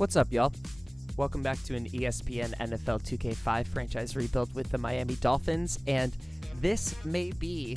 What's up, y'all? Welcome back to an ESPN NFL 2K5 franchise rebuild with the Miami Dolphins, and this may be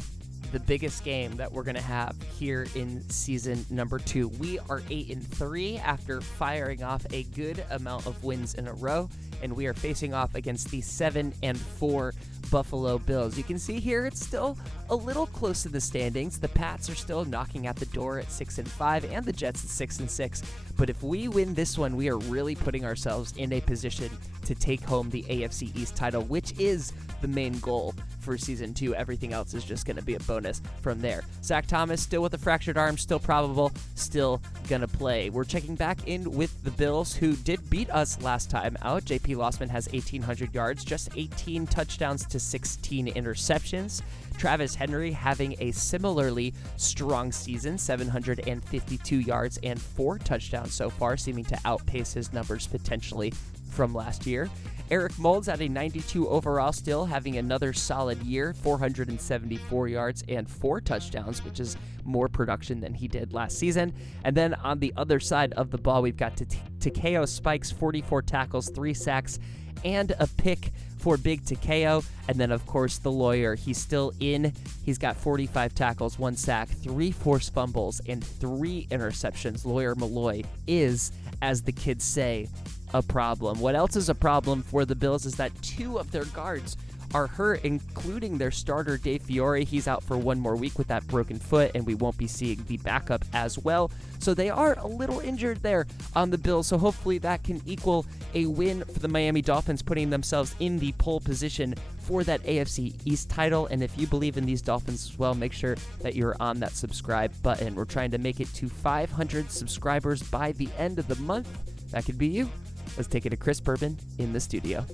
the biggest game that we're going to have here in season number 2. We are 8-3 after firing off a good amount of wins in a row, and we are facing off against the 7-4 Buffalo Bills. You can see here it's still a little close to the standings. The Pats are still knocking at the door at 6-5 and the Jets at 6-6. But if we win this one, we are really putting ourselves in a position to take home the AFC East title, which is the main goal for season 2. Everything else is just going to be a bonus from there. Zach Thomas still with a fractured arm, still probable, still gonna play. We're checking back in with the Bills, who did beat us last time out. JP Lossman has 1,800 yards, just 18 touchdowns to 16 interceptions. Travis Henry having a similarly strong season, 752 yards and 4 touchdowns so far, seeming to outpace his numbers potentially from last year. Eric Moulds at a 92 overall, still having another solid year, 474 yards and 4 touchdowns, which is more production than he did last season. And then on the other side of the ball, we've got Takeo Spikes, 44 tackles, 3 sacks, and a pick for Big Takeo. And then, of course, the lawyer, he's still in. He's got 45 tackles, 1 sack, 3 forced fumbles, and 3 interceptions. Lawyer Malloy is, as the kids say, a problem. What else is a problem for the Bills is that 2 of their guards are hurt, including their starter, Dave Fiore. He's out for 1 more week with that broken foot, and we won't be seeing the backup as well. So they are a little injured there on the Bills, so hopefully that can equal a win for the Miami Dolphins, putting themselves in the pole position for that AFC East title. And if you believe in these Dolphins as well, make sure that you're on that subscribe button. We're trying to make it to 500 subscribers by the end of the month. That could be you. Let's take it to Chris Berman in the studio.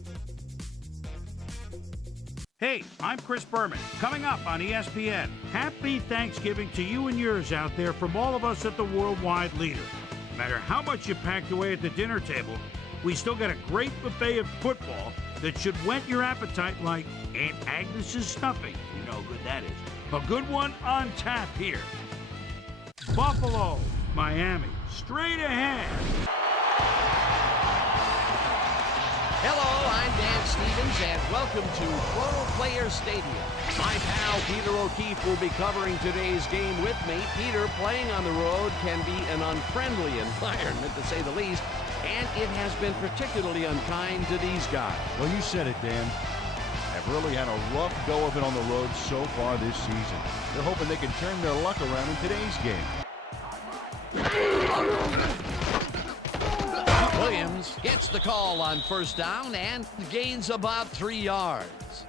Hey, I'm Chris Berman. Coming up on ESPN, happy Thanksgiving to you and yours out there from all of us at the Worldwide Leader. No matter how much you packed away at the dinner table, we still got a great buffet of football that should whet your appetite like Aunt Agnes's stuffing. You know how good that is. A good one on tap here. Buffalo, Miami, straight ahead. Hello, I'm Dan Stevens, and welcome to Pro Player Stadium. My pal Peter O'Keefe will be covering today's game with me. Peter, playing on the road can be an unfriendly environment, to say the least, and it has been particularly unkind to these guys. Well, you said it, Dan. Have really had a rough go of it on the road so far this season. They're hoping they can turn their luck around in today's game. Williams gets the call on first down and gains about 3 yards.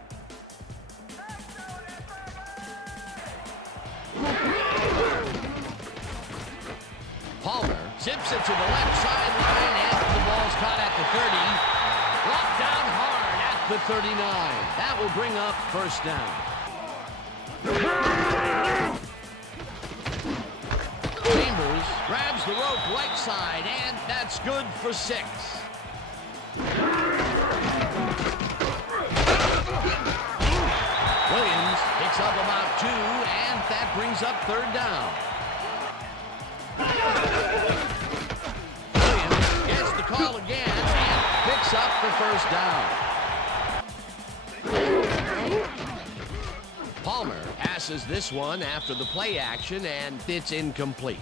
Palmer zips it to the left sideline, and the ball's caught at the 30. Brought down hard at the 39. That will bring up first down. Chambers grabs the rope right side, and that's good for 6. Williams picks up about 2, and that brings up 3rd down. Williams gets the call again and picks up the first down. Palmer passes this one after the play action, and it's incomplete.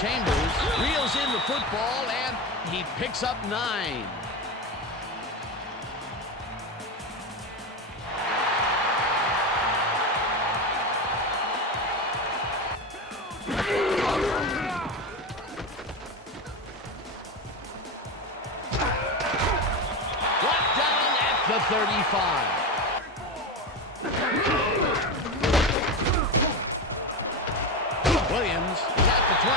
Chambers reels in the football, and he picks up 9. Brought down at the 35. Williams is at the 25.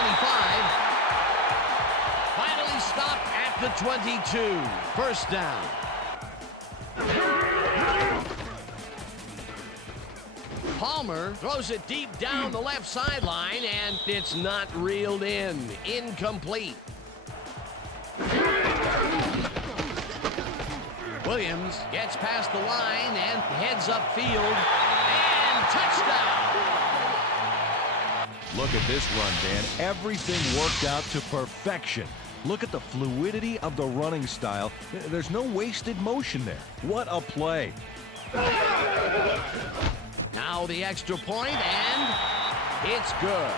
Finally stopped at the 22. First down. Palmer throws it deep down the left sideline, and it's not reeled in. Incomplete. Williams gets past the line and heads upfield, and touchdown. Look at this run, Dan. Everything worked out to perfection. Look at the fluidity of the running style. There's no wasted motion there. What a play. Now the extra point, and it's good.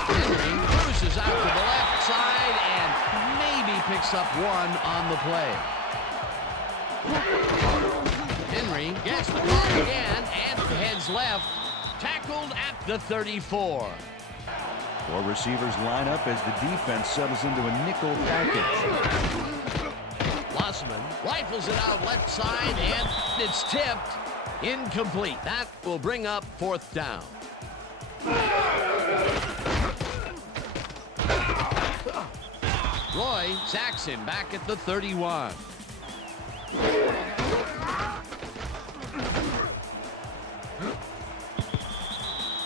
Henry cruises out to the left side and maybe picks up one on the play. Henry gets the ball again and heads left. Tackled at the 34. 4 receivers line up as the defense settles into a nickel package. Lossman rifles it out left side, and it's tipped. Incomplete. That will bring up 4th down. Roy sacks him back at the 31.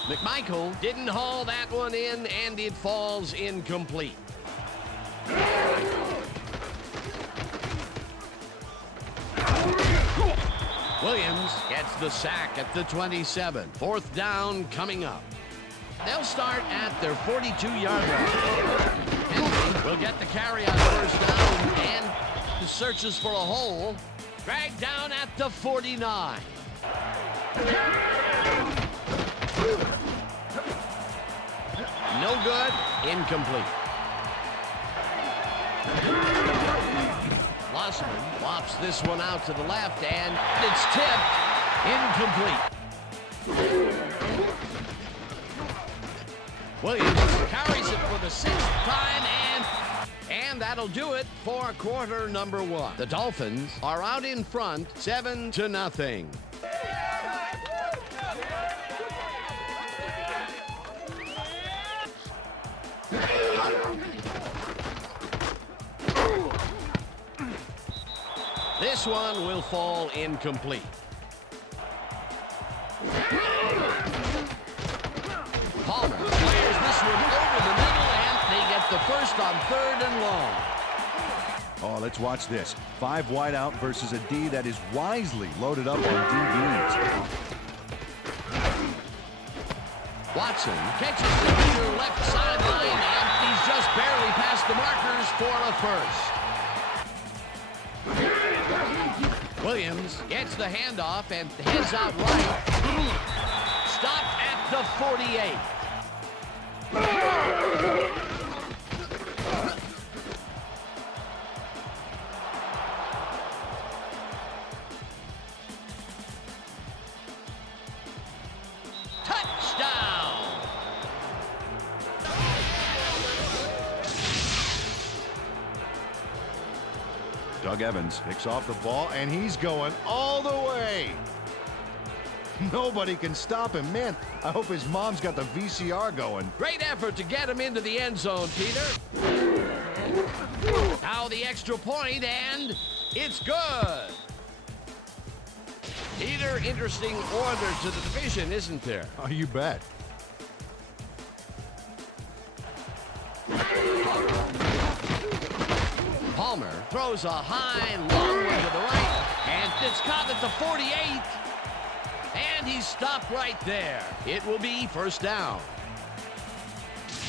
McMichael didn't haul that one in, and it falls incomplete. Williams gets the sack at the 27. 4th down coming up. They'll start at their 42-yard line. Henry will get the carry on 1st down and searches for a hole. Dragged down at the 49. No good. Incomplete. Lossman flops this one out to the left, and it's tipped. Incomplete. Williams carries it for the 6th time, and that'll do it for quarter number 1. The Dolphins are out in front, 7-0. This one will fall incomplete. Palmer fires this one over the middle, and they get the first on 3rd and long. Oh, let's watch this. 5 wide out versus a D that is wisely loaded up on DBs. Watson catches the leader left sideline, and he's just barely past the markers for a first. Williams gets the handoff and heads out right. Stopped at the 48. Touchdown! Doug Evans picks off the ball, and he's going all the way. Nobody can stop him. Man, I hope his mom's got the VCR going. Great effort to get him into the end zone, Peter. Now the extra point, and it's good. Peter, interesting order to the division, isn't there? Oh, you bet. Palmer throws a high, long one to the right, and it's caught at the 48. And he's stopped right there. It will be 1st down.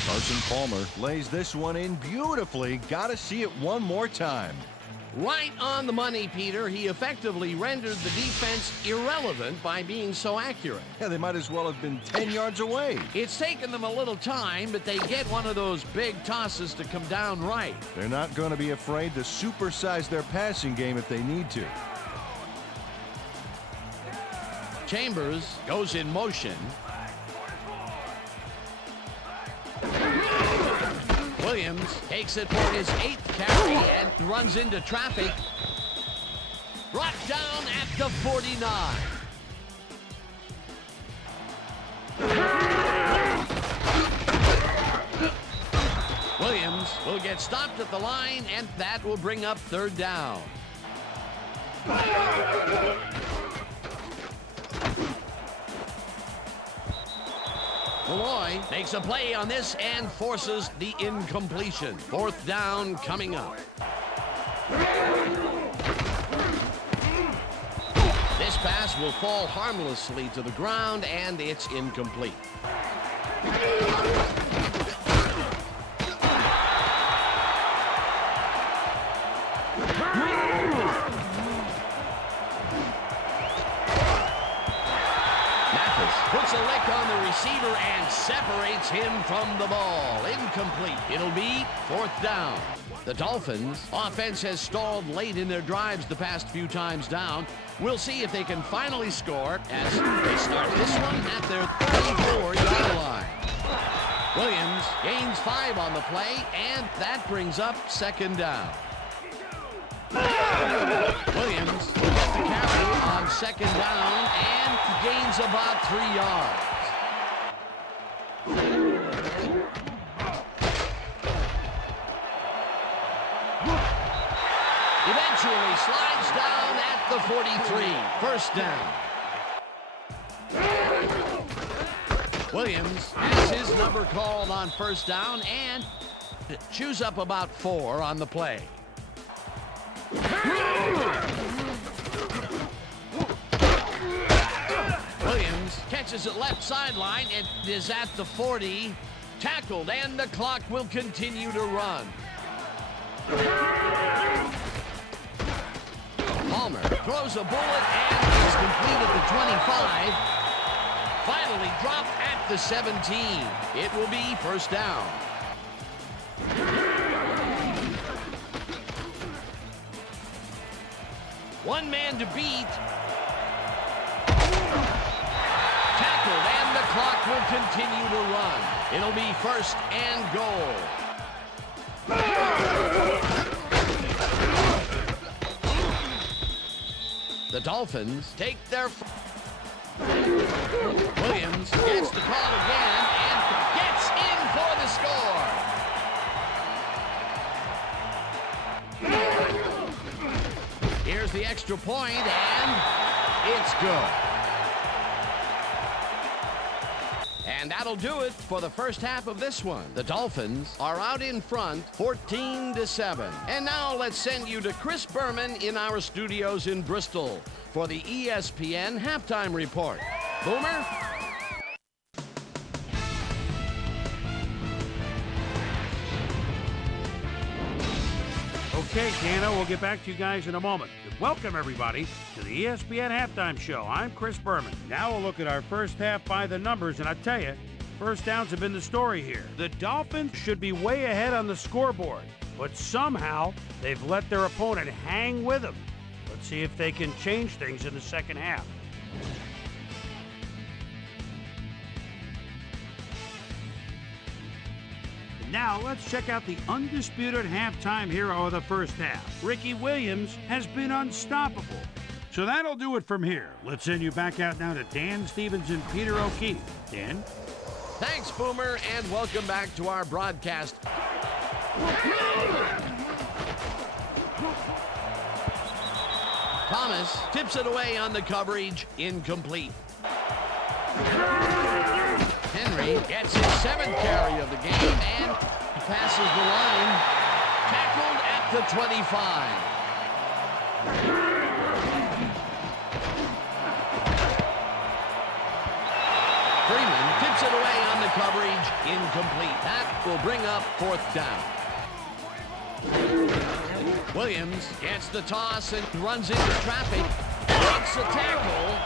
Carson Palmer lays this one in beautifully. Got to see it one more time. Right on the money, Peter. He effectively rendered the defense irrelevant by being so accurate. Yeah, they might as well have been 10 yards away. It's taken them a little time, but they get one of those big tosses to come down right. They're not going to be afraid to supersize their passing game if they need to. Chambers goes in motion. Williams takes it for his 8th carry and runs into traffic. Brought down at the 49. Williams will get stopped at the line, and that will bring up 3rd down. Malloy makes a play on this and forces the incompletion. 4th down coming up. This pass pass will fall harmlessly to the ground, and it's incomplete. Puts a lick on the receiver and separates him from the ball. Incomplete. It'll be 4th down. The Dolphins' offense has stalled late in their drives the past few times down. We'll see if they can finally score as they start this one at their 34-yard line. Williams gains 5 on the play, and that brings up 2nd down. Williams will get the carry on 2nd down and gains about 3 yards. Eventually slides down at the 43. 1st down. Williams has his number called on 1st down and chews up about 4 on the play. Williams catches it left sideline and is at the 40. Tackled, and the clock will continue to run. Palmer throws a bullet and is complete at the 25. Finally dropped at the 17. It will be 1st down. One man to beat. Tackled, and the clock will continue to run. It'll be 1st and goal. The Dolphins take their... Williams gets the call again and gets in for the score. Here's the extra point, and it's good. And that'll do it for the first half of this one. The Dolphins are out in front, 14-7. And now let's send you to Chris Berman in our studios in Bristol for the ESPN Halftime Report. Boomer? Okay, Dana, we'll get back to you guys in a moment. Welcome, everybody, to the ESPN Halftime Show. I'm Chris Berman. Now we'll look at our first half by the numbers, and I tell you, first downs have been the story here. The Dolphins should be way ahead on the scoreboard, but somehow they've let their opponent hang with them. Let's see if they can change things in the second half. Now, let's check out the undisputed halftime hero of the first half. Ricky Williams has been unstoppable. So that'll do it from here. Let's send you back out now to Dan Stevens and Peter O'Keefe. Dan? Thanks, Boomer, and welcome back to our broadcast. Thomas tips it away on the coverage. Incomplete. Henry gets his 7th carry of the game and passes the line. Tackled at the 25. Freeman tips it away on the coverage. Incomplete. That will bring up 4th down. Williams gets the toss and runs into traffic. Breaks a tackle.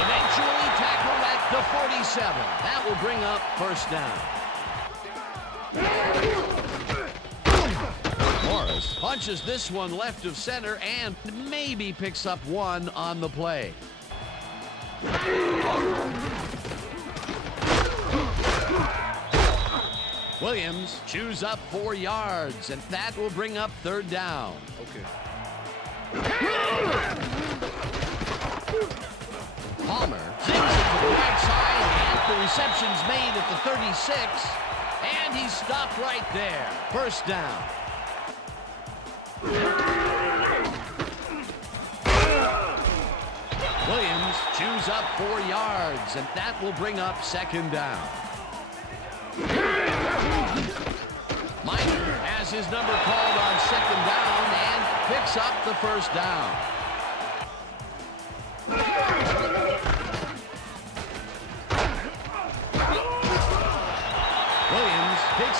Eventually tackled at the 47. That will bring up 1st down. Morris punches this one left of center and maybe picks up 1 on the play. Williams chews up 4 yards, and that will bring up 3rd down. Okay. Palmer zings it to the right side, and the reception's made at the 36, and he's stopped right there. 1st down. Williams chews up 4 yards, and that will bring up 2nd down. Minor has his number called on 2nd down and picks up the 1st down.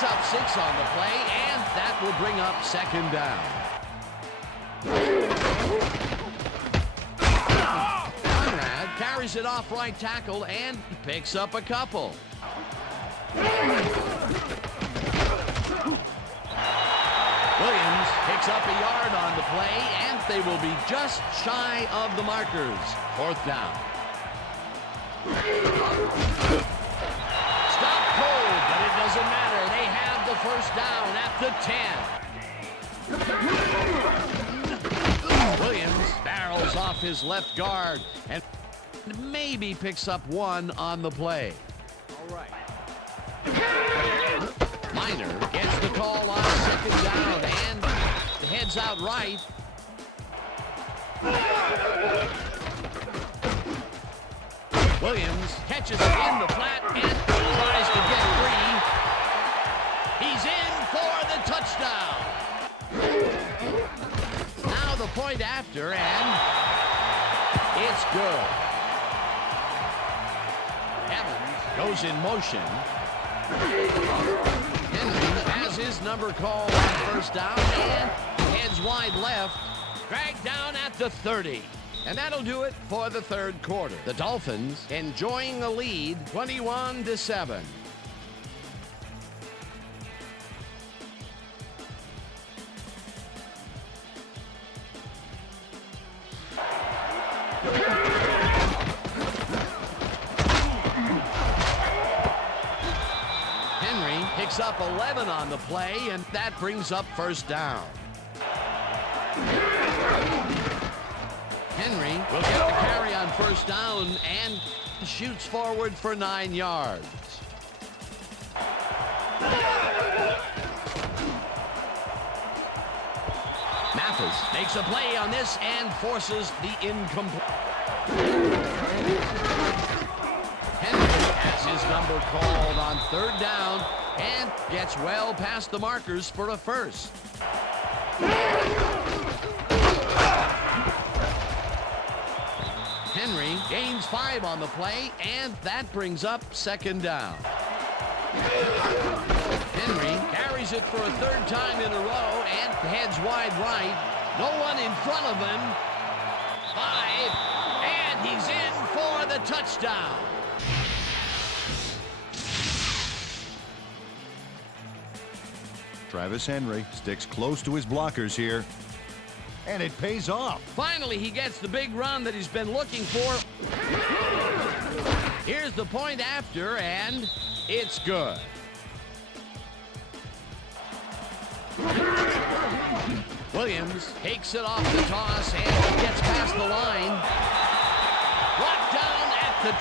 Picks up 6 on the play, and that will bring up second down. Conrad carries it off right tackle and picks up a couple. Williams picks up a yard on the play, and they will be just shy of the markers. Fourth down. Stop cold, but it doesn't matter. They have the first down at the 10. Williams barrels off his left guard and maybe picks up 1 on the play. All right. Minor gets the call on second down and heads out right. Williams catches it in the flat and tries to get free. He's in for the touchdown. Now the point after, and it's good. Evans goes in motion. Henry has his number called on first down and heads wide left. Dragged down at the 30. And that'll do it for the third quarter. The Dolphins enjoying a lead, 21-7. Henry picks up 11 on the play, and that brings up first down. Henry will get the carry on first down and shoots forward for 9 yards. Mathis makes a play on this and forces the incomplete. Henry has his number called on third down and gets well past the markers for a first. Henry gains 5 on the play, and that brings up second down. Henry carries it for a third time in a row and heads wide right. No one in front of him. 5, and he's in for the touchdown. Travis Henry sticks close to his blockers here. And it pays off. Finally, he gets the big run that he's been looking for. Here's the point after, and it's good. Williams takes it off the toss and gets past the line. Brought down at the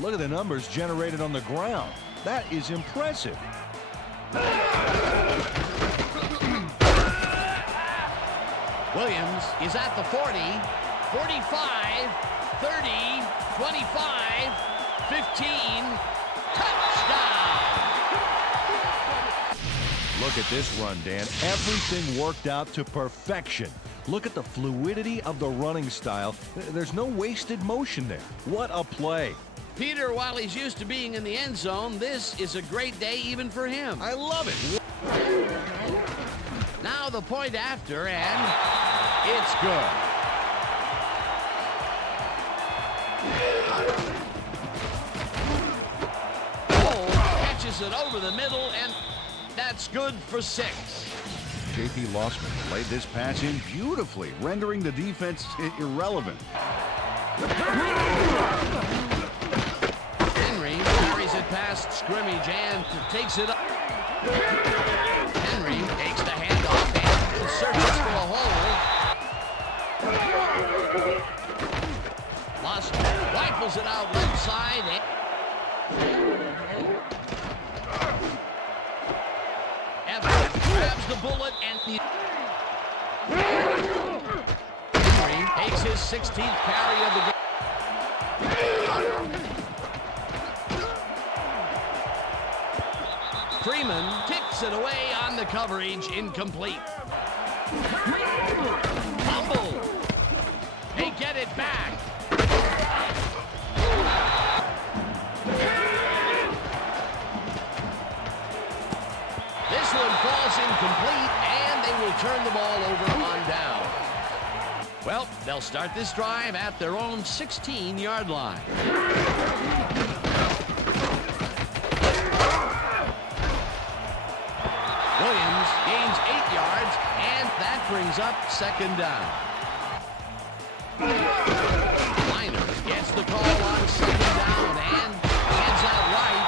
28. Look at the numbers generated on the ground. That is impressive. Williams is at the 40, 45, 30, 25, 15, touchdown! Look at this run, Dan. Everything worked out to perfection. Look at the fluidity of the running style. There's no wasted motion there. What a play. Peter, while he's used to being in the end zone, this is a great day even for him. I love it. Now the point after, and it's good. Cole catches it over the middle, and that's good for 6. J.P. Lossman laid this pass in beautifully, rendering the defense irrelevant. Henry carries it past scrimmage and takes it up. Henry takes the handoff and searches for a hole. Lossman rifles it out left side. Evans grabs the bullet and Henry takes his 16th carry of the game. Freeman kicks it away on the coverage, incomplete. Fumble. They get it back. turn the ball over on down. Well, they'll start this drive at their own 16-yard line. Williams gains 8 yards, and that brings up second down. Minor gets the call on second down and heads out right.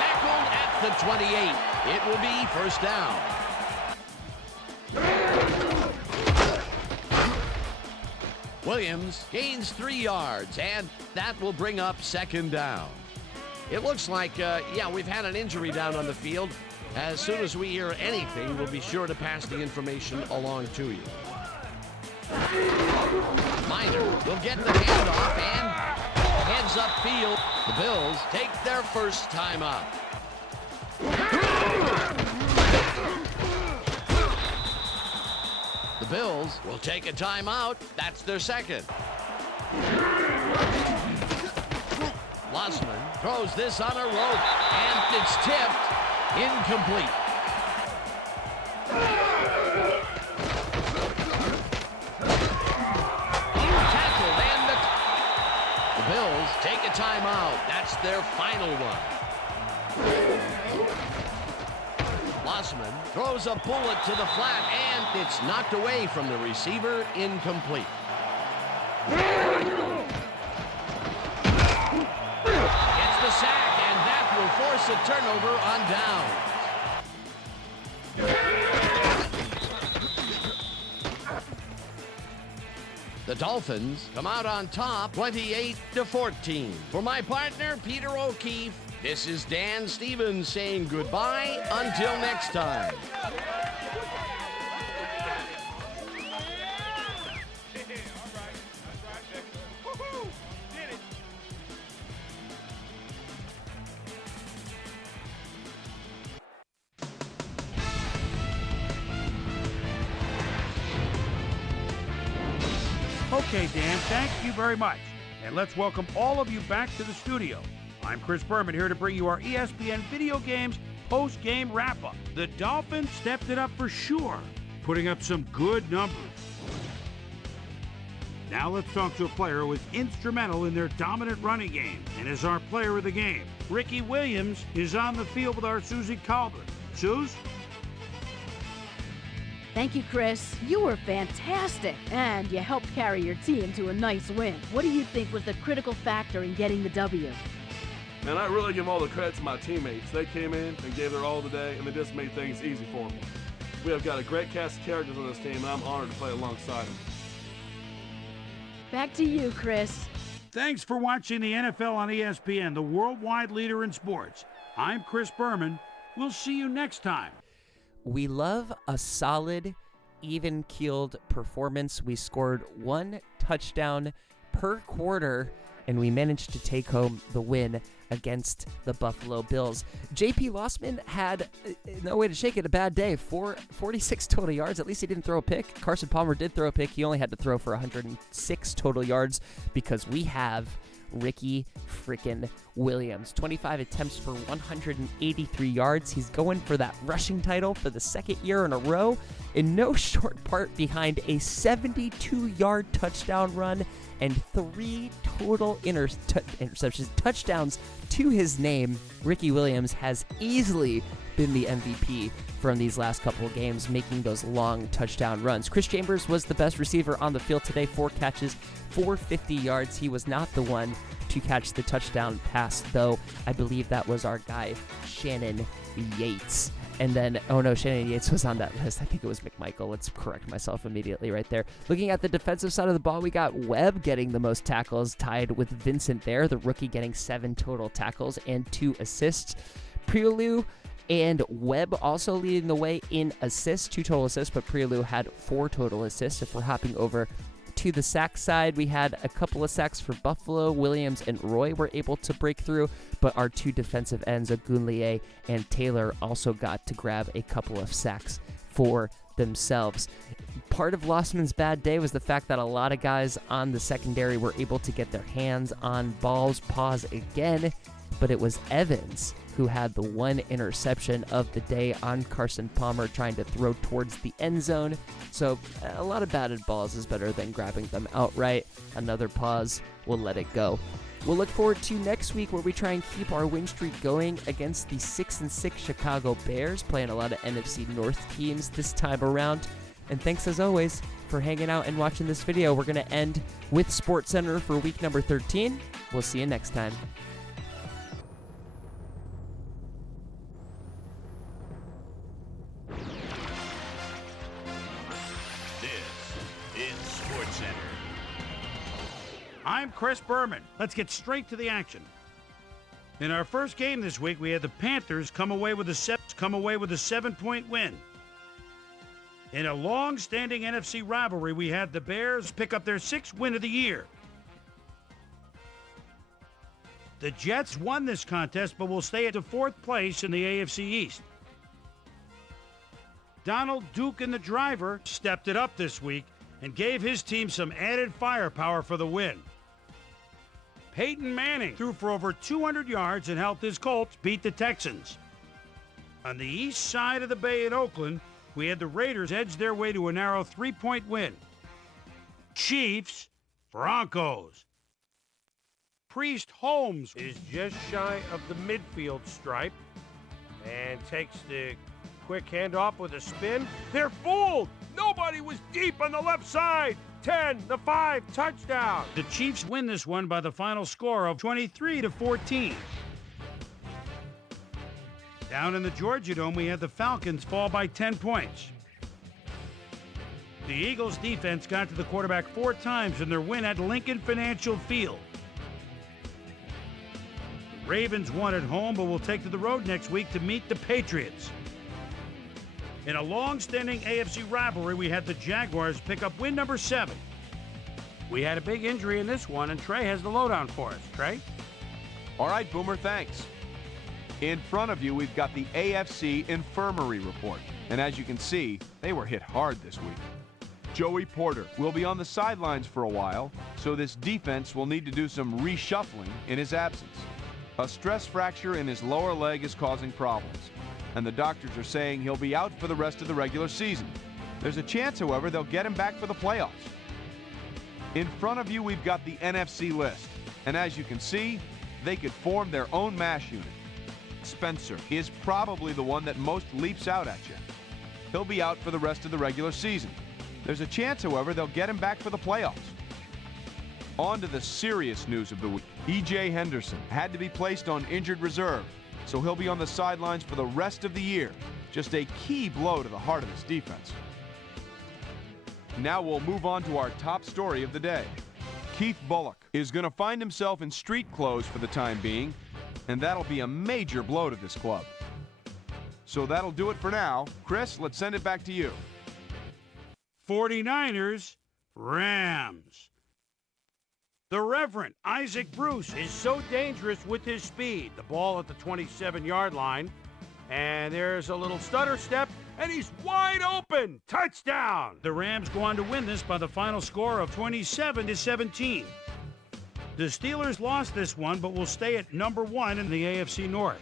Tackled at the 28. It will be first down. Williams gains 3 yards, and that will bring up second down. It looks like, we've had an injury down on the field. As soon as we hear anything, we'll be sure to pass the information along to you. Minor will get the handoff and heads upfield. The Bills take their first timeout. The Bills will take a timeout. That's their second. Lossman throws this on a rope, and it's tipped. Incomplete. Tackled, and the Bills take a timeout. That's their final one. Lossman throws a bullet to the flat, and it's knocked away from the receiver. Incomplete. Gets the sack, and that will force a turnover on down. The Dolphins come out on top 28-14. For my partner, Peter O'Keefe, this is Dan Stevens saying goodbye until next time. Okay, Dan, thank you very much. And let's welcome all of you back to the studio. I'm Chris Berman, here to bring you our ESPN Video Games post-game wrap-up. The Dolphins stepped it up for sure, putting up some good numbers. Now let's talk to a player who was instrumental in their dominant running game and is our player of the game. Ricky Williams is on the field with our Susie Calder. Suze? Thank you, Chris. You were fantastic, and you helped carry your team to a nice win. What do you think was the critical factor in getting the W? Man, I really give all the credit to my teammates. They came in and gave their all today, and they just made things easy for me. We have got a great cast of characters on this team, and I'm honored to play alongside them. Back to you, Chris. Thanks for watching the NFL on ESPN, the worldwide leader in sports. I'm Chris Berman. We'll see you next time. We love a solid, even-keeled performance. We scored 1 touchdown per quarter, and we managed to take home the win against the Buffalo Bills. J.P. Lossman had, no way to shake it, a bad day. 46 total yards. At least he didn't throw a pick. Carson Palmer did throw a pick. He only had to throw for 106 total yards because we have Ricky frickin' Williams. 25 attempts for 183 yards. He's going for that rushing title for the second year in a row, in no short part behind a 72-yard touchdown run and 3 total interceptions, touchdowns to his name. Ricky Williams has easily been the MVP from these last couple of games, making those long touchdown runs. Chris Chambers was the best receiver on the field today, 4 catches, 450 yards. He was not the one to catch the touchdown pass, though. I believe that was our guy, Shannon Yates. And then, oh no, Shannon Yates was on that list. I think it was McMichael. Let's correct myself immediately right there. Looking at the defensive side of the ball, we got Webb getting the most tackles, tied with Vincent there, the rookie getting 7 total tackles and 2 assists. Prioleau and Webb also leading the way in assists, 2 total assists, but Prioleau had 4 total assists. If we're hopping over to the sack side, we had a couple of sacks for Buffalo. Williams and Roy were able to break through, but our 2 defensive ends, Ogunleye and Taylor, also got to grab a couple of sacks for themselves. Part of Lossman's bad day was the fact that a lot of guys on the secondary were able to get their hands on balls. Pause again, but it was Evans who had the one interception of the day on Carson Palmer trying to throw towards the end zone. So a lot of batted balls is better than grabbing them outright. Another pause, we'll let it go. We'll look forward to next week where we try and keep our win streak going against the 6-6 Chicago Bears, playing a lot of NFC North teams this time around. And thanks as always for hanging out and watching this video. We're going to end with SportsCenter for week number 13. We'll see you next time. I'm Chris Berman. Let's get straight to the action. In our first game this week, we had the Panthers come away with a 7-point win. In a long-standing NFC rivalry, we had the Bears pick up their 6th win of the year. The Jets won this contest, but will stay at the 4th place in the AFC East. Donald Duke and the driver stepped it up this week and gave his team some added firepower for the win. Peyton Manning threw for over 200 yards and helped his Colts beat the Texans. On the east side of the bay in Oakland, we had the Raiders edge their way to a narrow 3-point win. Chiefs, Broncos. Priest Holmes is just shy of the midfield stripe and takes the quick handoff with a spin. They're fooled! Nobody was deep on the left side! 10-5 touchdown. The Chiefs win this one by the final score of 23-14. Down in the Georgia Dome, we had the Falcons fall by 10 points. The Eagles defense got to the quarterback 4 times in their win at Lincoln Financial Field. The Ravens won at home, but will take to the road next week to meet the Patriots. In a long-standing AFC rivalry, we had the Jaguars pick up win number 7. We had a big injury in this one, and Trey has the lowdown for us. Trey? All right, Boomer, thanks. In front of you, we've got the AFC Infirmary report. And as you can see, they were hit hard this week. Joey Porter will be on the sidelines for a while, so this defense will need to do some reshuffling in his absence. A stress fracture in his lower leg is causing problems, and the doctors are saying he'll be out for the rest of the regular season. There's a chance, however, they'll get him back for the playoffs. In front of you, we've got the NFC list, and as you can see, they could form their own mash unit. Spencer is probably the one that most leaps out at you. He'll be out for the rest of the regular season. There's a chance, however, they'll get him back for the playoffs. On to the serious news of the week. E.J. Henderson had to be placed on injured reserve, so he'll be on the sidelines for the rest of the year. Just a key blow to the heart of this defense. Now we'll move on to our top story of the day. Keith Bullock is going to find himself in street clothes for the time being, and that'll be a major blow to this club. So that'll do it for now. Chris, let's send it back to you. 49ers, Rams. The Reverend Isaac Bruce is so dangerous with his speed. The ball at the 27-yard line, and there's a little stutter step, and he's wide open. Touchdown! The Rams go on to win this by the final score of 27-17. The Steelers lost this one, but will stay at number 1 in the AFC North.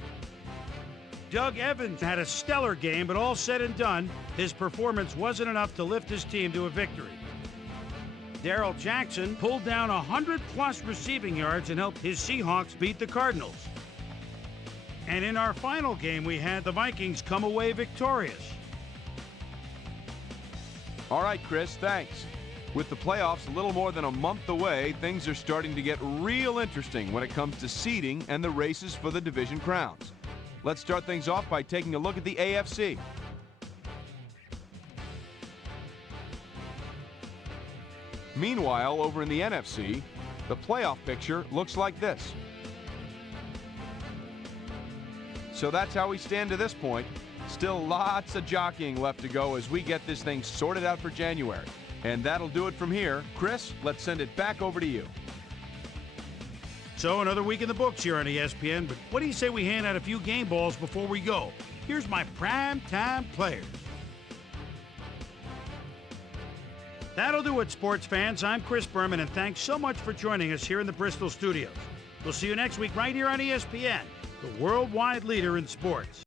Doug Evans had a stellar game, but all said and done, his performance wasn't enough to lift his team to a victory. Darrell Jackson pulled down 100-plus receiving yards and helped his Seahawks beat the Cardinals. And in our final game, we had the Vikings come away victorious. All right, Chris, thanks. With the playoffs a little more than a month away, things are starting to get real interesting when it comes to seeding and the races for the division crowns. Let's start things off by taking a look at the AFC. Meanwhile, over in the NFC, the playoff picture looks like this. So that's how we stand to this point. Still lots of jockeying left to go as we get this thing sorted out for January. And that'll do it from here. Chris, let's send it back over to you. So another week in the books here on ESPN, but what do you say we hand out a few game balls before we go? Here's my primetime players. That'll do it, sports fans. I'm Chris Berman, and thanks so much for joining us here in the Bristol studios. We'll see you next week right here on ESPN. the worldwide leader in sports.